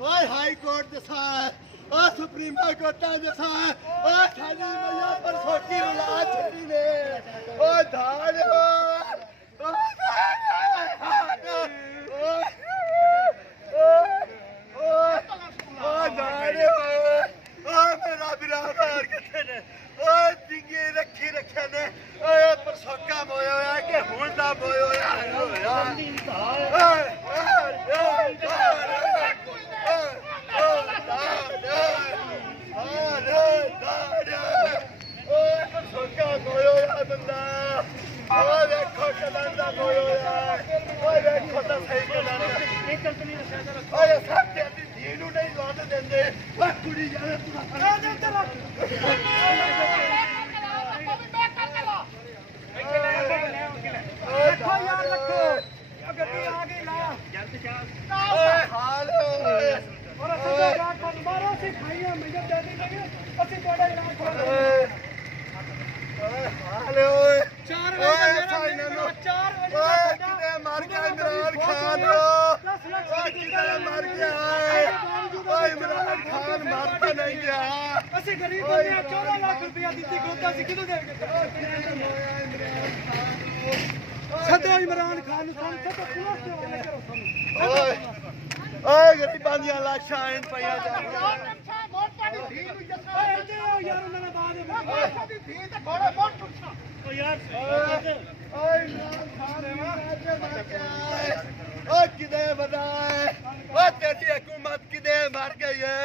high court दसा supreme court दसा खाली मैया पर सोटी रुला छड़ी ने ओ धार मेरा बिरादर किथे ने जिंगे रखी रखे ने पर सोका मोयो है कि हुण दा मोयो है इमरान खान गरीबां दी लाशां इन पईयां किदे बताए तेरी हुकूमत किदे मर गई है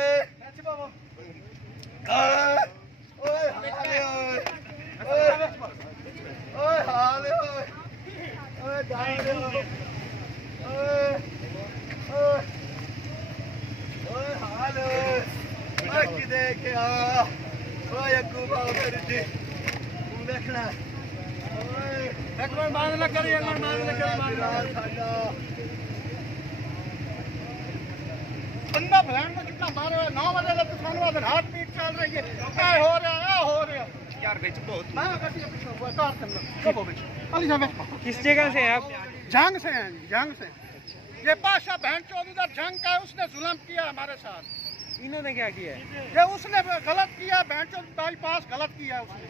बंदा फलान में कितना मारे 9 बजे तक तूफान वाला हाथ पीट चल रही है क्या हो रहा यार बेच बहुत मैं गड्डी पीछे हुआ कार चलना कब हो बेच अली साहब किस जगह से हैं आप जंग से हैं जंग से ये पाशा बहन चौधरी उधर जंग का उसने जुल्म किया हमारे साथ इन्होंने क्या किया ये उसने गलत किया बहन चौधरी बाईपास गलत किया उसने